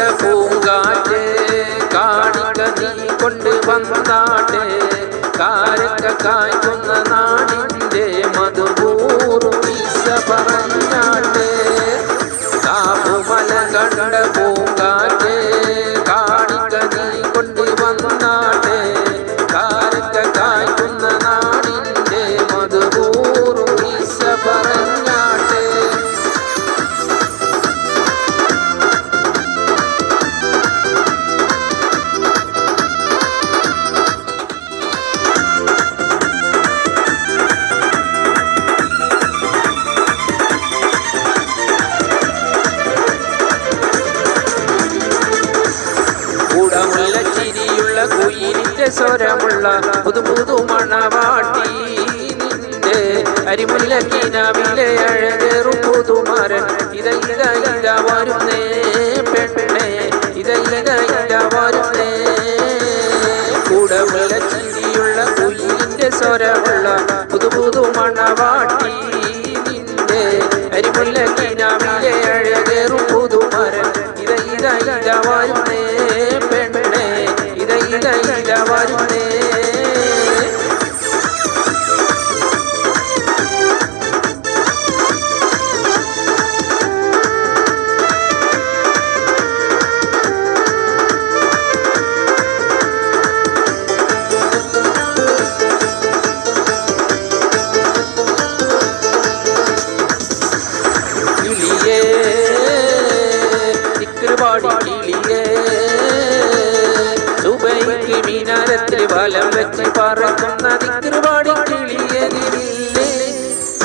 കണ്ട പൂങ്കാറ്റ് കാണിക്ക നീ കൊണ്ട് വന്നാട്ടെ കാരക്ക കായ്ക്കുന്ന നാടിൻ്റെ മധുപൂറും ഈസ പറഞ്ഞാട്ടെ കാപ്പുമല കണ്ട പൂങ്കാറ്റ് കാണിക്ക നീ കൊണ്ട് വന്നാട്ടെ കാരക്ക കായ്ക്കുന്ന നാടിൻ്റെ മധുപൂറും ഈസ പറഞ്ഞാട്ടെ ചിരിയുള്ള കുയിലിന്റെ സ്വരമുള്ള പുതുപുതു മണവാട്ടി നിന്റെ അരിമുല്ല കിനാവിലെ അഴകേറും പുതുമാരൻ ഇത വരുന്നേ പെണ്ണേ ഇത വരുന്നേ കൂടമുള്ള ചിരിയുള്ള കുയിലിന്റെ സ്വരമുള്ള പുതുപുതു മണവാട്ടി നിന്റെ അരിമുല്ല കിനാവിലെ അഴകേറും പുതുമാരൻ ഇത വരുന്നേ വരുന്നേ കിളിയേ തിക്കൃപാടി കിളിയേ സുബൈക്ക് മിനാരത്തിൽ വലം വെച്ച് പറക്കുന്ന തിക്കൃപാടി കിളിയേ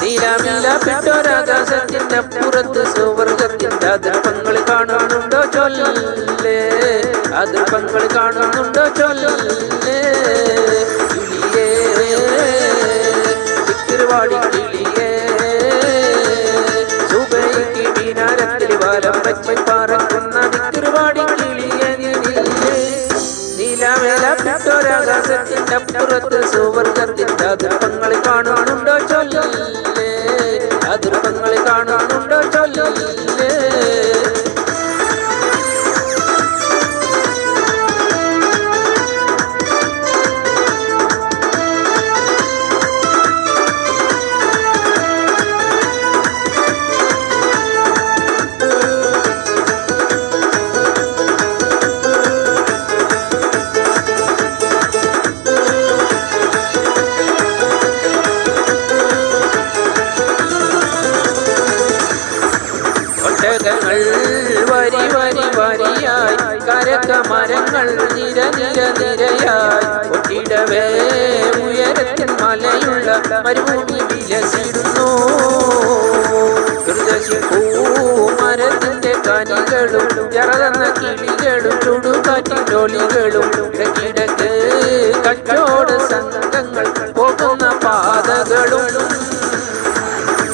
നീലമിലപ്പെട്ടൊരാകാശത്തിന്റെ പുറത്ത് സുവർഗത്തിന്റെ അതിർപ്പങ്ങൾ കാണുന്നുണ്ടോ ചൊല്ലേ അതിർപ്പങ്ങൾ കാണുന്നുണ്ടോ ചൊല്ലേ കിളിയേ തിക്കൃപാടി കിളിയേ സുബൈക്ക് മിനാരത്തിൽ വലം വെച്ച് പറക്കുന്ന തിക്കൃപാടി കിളിയേ നീലമിലപ്പെട്ടൊരാകാശത്തിന്റെ പുറത്ത് സുവർഗത്തിന്റെ അതിർപ്പങ്ങൾ കാണുന്നുണ്ടോ ചൊല്ലേ അതിർപ്പങ്ങൾ കാണുന്നുണ്ടോ ചൊല്ലേ ഒട്ടകങ്ങൾ വരി വരി വരിയായി കരക്ക മരങ്ങൾ നിര നിര നിരയായി ഒട്ടിടവേ ഉയരത്തിൽ മലയുള്ള മരുഭൂമി വിലസിടുന്നു മരത്തിന്റെ കനികളും ചെറന്ന കിളികളും ചുടുകാറ്റിനൊലികളും ഇടക്കിടക്ക് കച്ചോട സംഘങ്ങൾ പോകുന്ന പാതകളും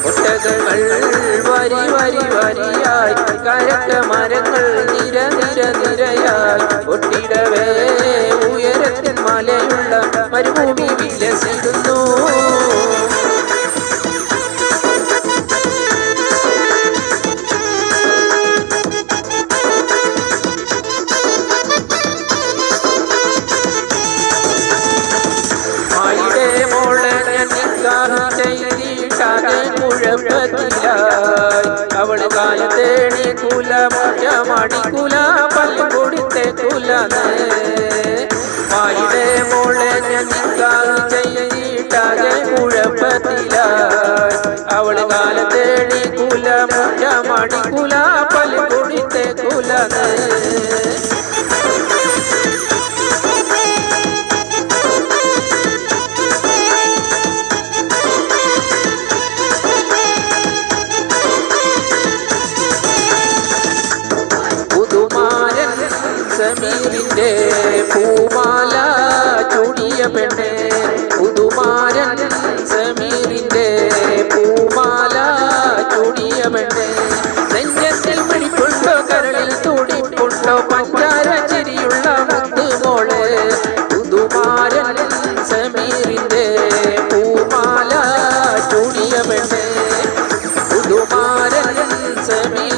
ഒട്ടകങ്ങൾ വരി വരി വരിയായി കരക്ക മരങ്ങൾ നിര നിര നിരയായി ഒട്ടിടവേ ഉയരത്തിൽ മലയുള്ള മരുഭൂമി വിലസിടുന്നു അവൾ കാലത്തേണി കുല മടി കുല പല്ലി കൊടുത്തെ കുലേ മായിടെ മോളെ ചെയ്തിട്ടാകെ കുഴപ്പത്തിലായി അവൾ കാലത്തേണി കുല മടി കുല പല്ലി കൊടുത്തെ കുലേ സമീറിന്റെ പൂമാല ചൂടിയ പെണ്ണെ പുതുമാരൻ സമീറിന്റെ പൂമാല ചൂടിയ പെണ്ണെ നെഞ്ചത്തിൽ പിടിപ്പുണ്ടോ കരളിൽ തുടിപ്പുണ്ടോ പഞ്ചാര ചിരിയുള്ള മുത്തുമോളെ പുതുമാരൻ സമീറിന്റെ പൂമാല ചൂടിയ പെണ്ണെ പുതുമാരൻ സമീർ